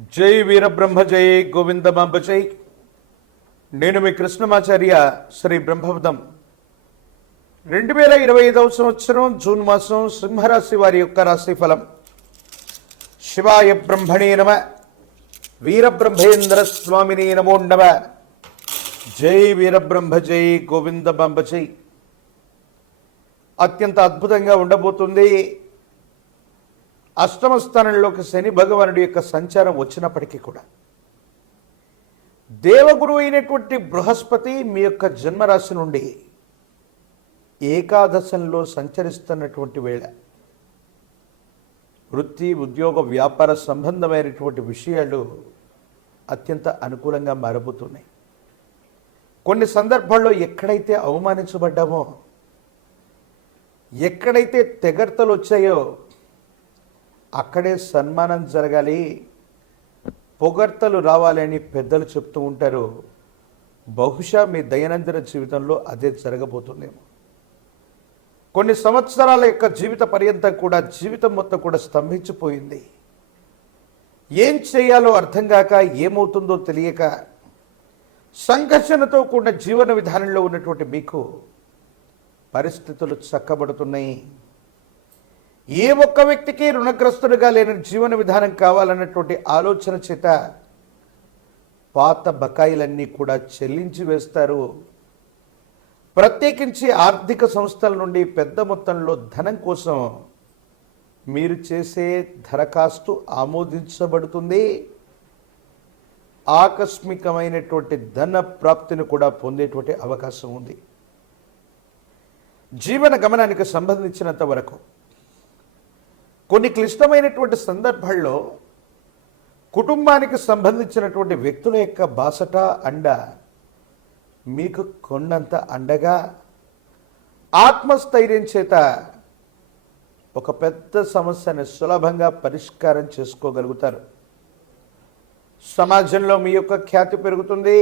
జై వీరబ్రహ్మ జై గోవిందమాంబ జై. నేను మీ కృష్ణమాచార్య. శ్రీ బ్రహ్మపదం 2025 సంవత్సరం జూన్ మాసం సింహరాశి వారి యొక్క రాశి ఫలం. శివాయ బ్రహ్మణే నమ, వీరబ్రహ్మేంద్ర స్వామిని నమో నమ. జై వీరబ్రహ్మ జై గోవిందమాంబ జై. అత్యంత అద్భుతంగా ఉండబోతుంది. అష్టమ స్థానంలోకి శని భగవానుడి యొక్క సంచారం వచ్చినప్పటికీ కూడా దేవగురు అయినటువంటి బృహస్పతి మీ యొక్క జన్మరాశి నుండి ఏకాదశంలో సంచరిస్తున్నటువంటి వేళ వృత్తి ఉద్యోగ వ్యాపార సంబంధమైనటువంటి విషయాలు అత్యంత అనుకూలంగా మారబోతున్నాయి. కొన్ని సందర్భాల్లో ఎక్కడైతే అవమానించబడ్డామో, ఎక్కడైతే తెగర్తలు వచ్చాయో అక్కడే సన్మానం జరగాలి, పొగడ్తలు రావాలని పెద్దలు చెప్తూ ఉంటారు. బహుశా మీ దైనందిన జీవితంలో అదే జరగబోతుందేమో. కొన్ని సంవత్సరాల యొక్క జీవిత పర్యంతం కూడా జీవితం మొత్తం కూడా స్తంభించిపోయింది. ఏం చేయాలో అర్థం కాక, ఏమవుతుందో తెలియక సంఘర్షణతో కూడిన జీవన విధానంలో ఉన్నటువంటి మీకు పరిస్థితులు చక్కబడుతున్నాయి. ఏ ఒక్క వ్యక్తికి రుణగ్రస్తుడిగా లేని జీవన విధానం కావాలన్నటువంటి ఆలోచన చేత పాత బకాయిలన్నీ కూడా చెల్లించి వేస్తారు. ప్రత్యేకించి ఆర్థిక సంస్థల నుండి పెద్ద మొత్తంలో ధనం కోసం మీరు చేసే దరఖాస్తు ఆమోదించబడుతుంది. ఆకస్మికమైనటువంటి ధన ప్రాప్తిని కూడా పొందేటువంటి అవకాశం ఉంది. జీవన గమనానికి సంబంధించినంత వరకు కొన్ని క్లిష్టమైనటువంటి సందర్భాల్లో కుటుంబానికి సంబంధించినటువంటి వ్యక్తుల యొక్క బాసట అండ మీకు కొండంత అండగా, ఆత్మస్థైర్యం చేత ఒక పెద్ద సమస్యని సులభంగా పరిష్కారం చేసుకోగలుగుతారు. సమాజంలో మీ యొక్క ఖ్యాతి పెరుగుతుంది.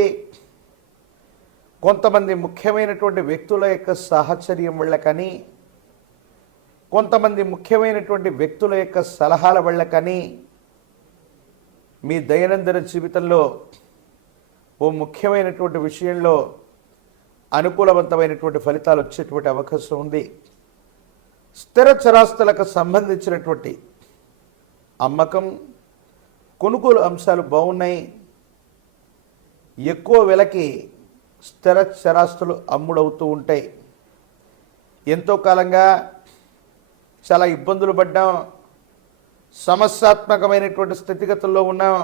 కొంతమంది ముఖ్యమైనటువంటి వ్యక్తుల యొక్క సాహచర్యం వల్ల కానీ, కొంతమంది ముఖ్యమైనటువంటి వ్యక్తుల యొక్క సలహాల వల్ల కానీ మీ దైనందిన జీవితంలో ఓ ముఖ్యమైనటువంటి విషయంలో అనుకూలవంతమైనటువంటి ఫలితాలు వచ్చేటువంటి అవకాశం ఉంది. స్థిర చరాస్తులకు సంబంధించినటువంటి అమ్మకం, కొనుగోలు అంశాలు బాగున్నాయి. ఎక్కువ వెలకి స్థిర చరాస్తులు అమ్ముడవుతూ ఉంటాయి. ఎంతో కాలంగా చాలా ఇబ్బందులు పడ్డాం, సమస్యాత్మకమైనటువంటి స్థితిగతుల్లో ఉన్నాం,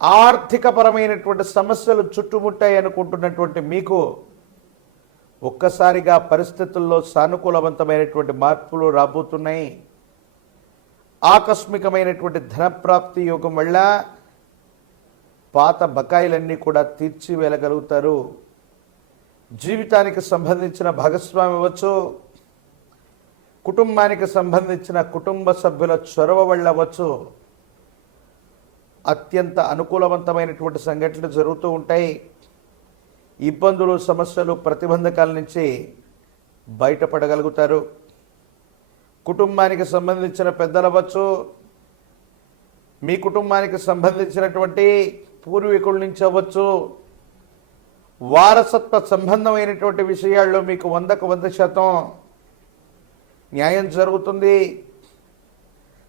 ఆర్థికపరమైనటువంటి సమస్యలు చుట్టుముట్టాయి అనుకుంటున్నటువంటి మీకు ఒక్కసారిగా పరిస్థితుల్లో సానుకూలవంతమైనటువంటి మార్పులు రాబోతున్నాయి. ఆకస్మికమైనటువంటి ధనప్రాప్తి యోగం వల్ల పాత బకాయిలన్నీ కూడా తీర్చి వెళ్ళగలుగుతారు. జీవితానికి సంబంధించిన భాగస్వామి అవ్వచ్చు, కుటుంబానికి సంబంధించిన కుటుంబ సభ్యుల చొరవ వెళ్ళవచ్చు, అత్యంత అనుకూలవంతమైనటువంటి సంఘటనలు జరుగుతూ ఉంటాయి. ఇబ్బందులు, సమస్యలు, ప్రతిబంధకాల నుంచి బయటపడగలుగుతారు. కుటుంబానికి సంబంధించిన పెద్దలు అవ్వచ్చు, మీ కుటుంబానికి సంబంధించినటువంటి పూర్వీకుల నుంచి అవ్వచ్చు, వారసత్వ సంబంధమైనటువంటి విషయాల్లో మీకు 100కు 100% న్యాయం జరుగుతుంది.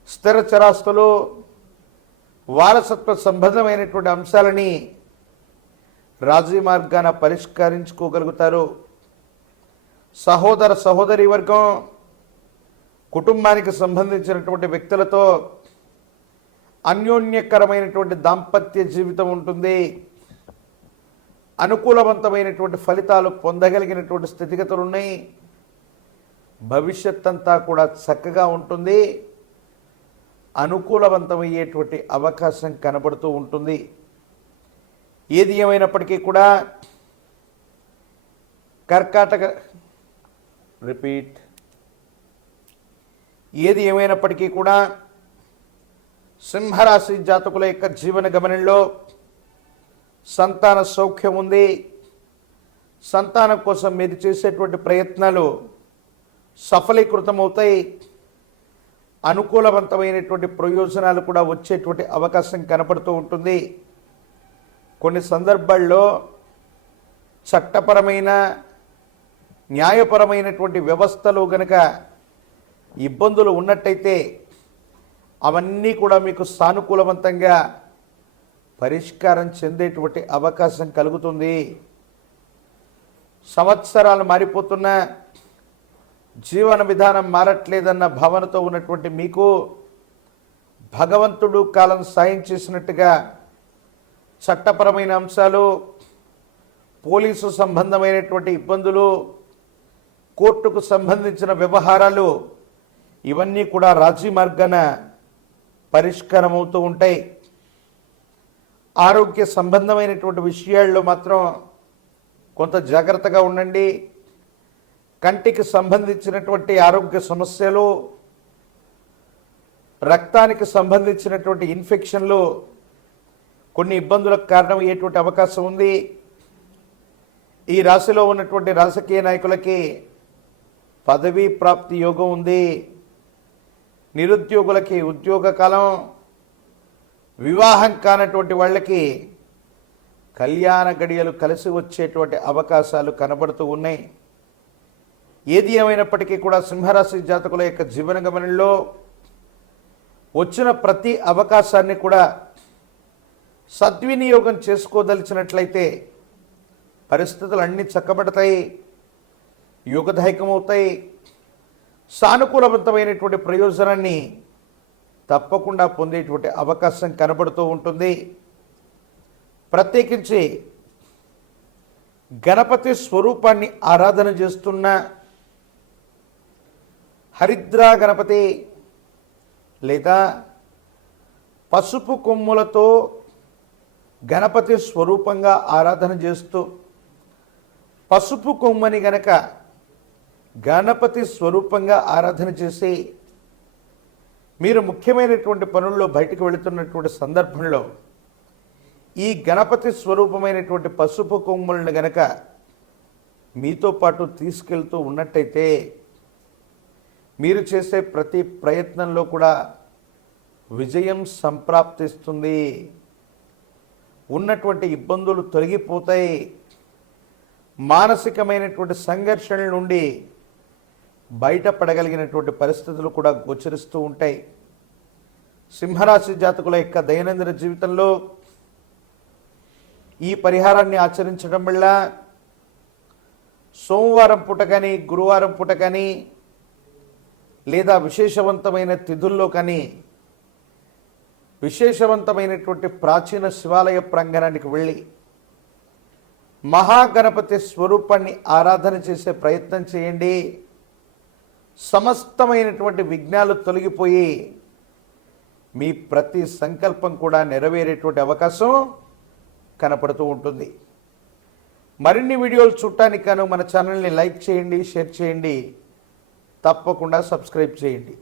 స్థిర చరాస్తులు, వారసత్వ సంబంధమైనటువంటి అంశాలని రాజీ మార్గాన పరిష్కరించుకోగలుగుతారు. సహోదర సహోదరి వర్గం, కుటుంబానికి సంబంధించినటువంటి వ్యక్తులతో అన్యోన్యకరమైనటువంటి దాంపత్య జీవితం ఉంటుంది. అనుకూలవంతమైనటువంటి ఫలితాలు పొందగలిగినటువంటి స్థితిగతులు ఉన్నాయి. భవిష్యత్ అంతా కూడా చక్కగా ఉంటుంది. అనుకూలవంతమయ్యేటువంటి అవకాశం కనబడుతూ ఉంటుంది. ఏది ఏమైనప్పటికీ కూడా ఏది ఏమైనప్పటికీ కూడా సింహరాశి జాతకుల యొక్క జీవన గమనంలో సంతాన సౌఖ్యం ఉంది. సంతానం కోసం మీరు చేసేటువంటి ప్రయత్నాలు సఫలీకృతమవుతాయి. అనుకూలవంతమైనటువంటి ప్రయోజనాలు కూడా వచ్చేటువంటి అవకాశం కనపడుతూ ఉంటుంది. కొన్ని సందర్భాల్లో చట్టపరమైన న్యాయపరమైనటువంటి వ్యవస్థలో గనక ఇబ్బందులు ఉన్నట్టయితే అవన్నీ కూడా మీకు సానుకూలవంతంగా పరిష్కారం చెందేటువంటి అవకాశం కలుగుతుంది. సంవత్సరాలు మారిపోతున్న జీవన విధానం మారట్లేదన్న భావనతో ఉన్నటువంటి మీకు భగవంతుడు కాలం సాయం చేసినట్టుగా చట్టపరమైన అంశాలు, పోలీసు సంబంధమైనటువంటి ఇబ్బందులు, కోర్టుకు సంబంధించిన వ్యవహారాలు ఇవన్నీ కూడా రాజీ మార్గాన పరిష్కారం అవుతూ ఉంటాయి. ఆరోగ్య సంబంధమైనటువంటి విషయాల్లో మాత్రం కొంత జాగ్రత్తగా ఉండండి. కంటికి సంబంధించినటువంటి ఆరోగ్య సమస్యలు, రక్తానికి సంబంధించినటువంటి ఇన్ఫెక్షన్లు కొన్ని ఇబ్బందులకు కారణమయ్యేటువంటి అవకాశం ఉంది. ఈ రాశిలో ఉన్నటువంటి రాజకీయ నాయకులకి పదవీ ప్రాప్తి యోగం ఉంది. నిరుద్యోగులకి ఉద్యోగ కాలం, వివాహం కానటువంటి వాళ్ళకి కళ్యాణ గడియలు కలిసి వచ్చేటువంటి అవకాశాలు కనబడుతూ ఉన్నాయి. ఏది ఏమైనప్పటికీ కూడా సింహరాశి జాతకుల యొక్క జీవన గమనంలో వచ్చిన ప్రతి అవకాశాన్ని కూడా సద్వినియోగం చేసుకోదలిచినట్లయితే పరిస్థితులు అన్నీ చక్కబడతాయి, యోగదాయకమవుతాయి. సానుకూలవంతమైనటువంటి ప్రయోజనాన్ని తప్పకుండా పొందేటువంటి అవకాశం కనబడుతూ ఉంటుంది. ప్రత్యేకించి గణపతి స్వరూపాన్ని ఆరాధన చేస్తున్న హరిద్రా గణపతి లేదా పసుపు కొమ్ములతో గణపతి స్వరూపంగా ఆరాధన చేస్తూ పసుపు కొమ్మని గనక గణపతి స్వరూపంగా ఆరాధన చేసి మీరు ముఖ్యమైనటువంటి పనుల్లో బయటకు వెళుతున్నటువంటి సందర్భంలో ఈ గణపతి స్వరూపమైనటువంటి పసుపు కొమ్ములను గనక మీతో పాటు తీసుకెళ్తూ ఉన్నట్టయితే మీరు చేసే ప్రతి ప్రయత్నంలో కూడా విజయం సంప్రాప్తిస్తుంది. ఉన్నటువంటి ఇబ్బందులు తొలగిపోతాయి. మానసికమైనటువంటి సంఘర్షణల నుండి బయటపడగలిగినటువంటి పరిస్థితులు కూడా గోచరిస్తూ ఉంటాయి. సింహరాశి జాతకుల యొక్క దైనందిన జీవితంలో ఈ పరిహారాన్ని ఆచరించడం వల్ల సోమవారం పూట కానీ, గురువారం పూట కానీ, లేదా విశేషవంతమైన తిథుల్లో కానీ విశేషవంతమైనటువంటి ప్రాచీన శివాలయ ప్రాంగణానికి వెళ్ళి మహాగణపతి స్వరూపాన్ని ఆరాధన చేసే ప్రయత్నం చేయండి. సమస్తమైనటువంటి విఘ్నాలు తొలగిపోయి మీ ప్రతి సంకల్పం కూడా నెరవేరేటువంటి అవకాశం కనపడుతూ ఉంటుంది. మరిన్ని వీడియోలు చూడటానికి గాను మన ఛానల్ని లైక్ చేయండి, షేర్ చేయండి, తప్పకుండా సబ్స్క్రైబ్ చేయండి.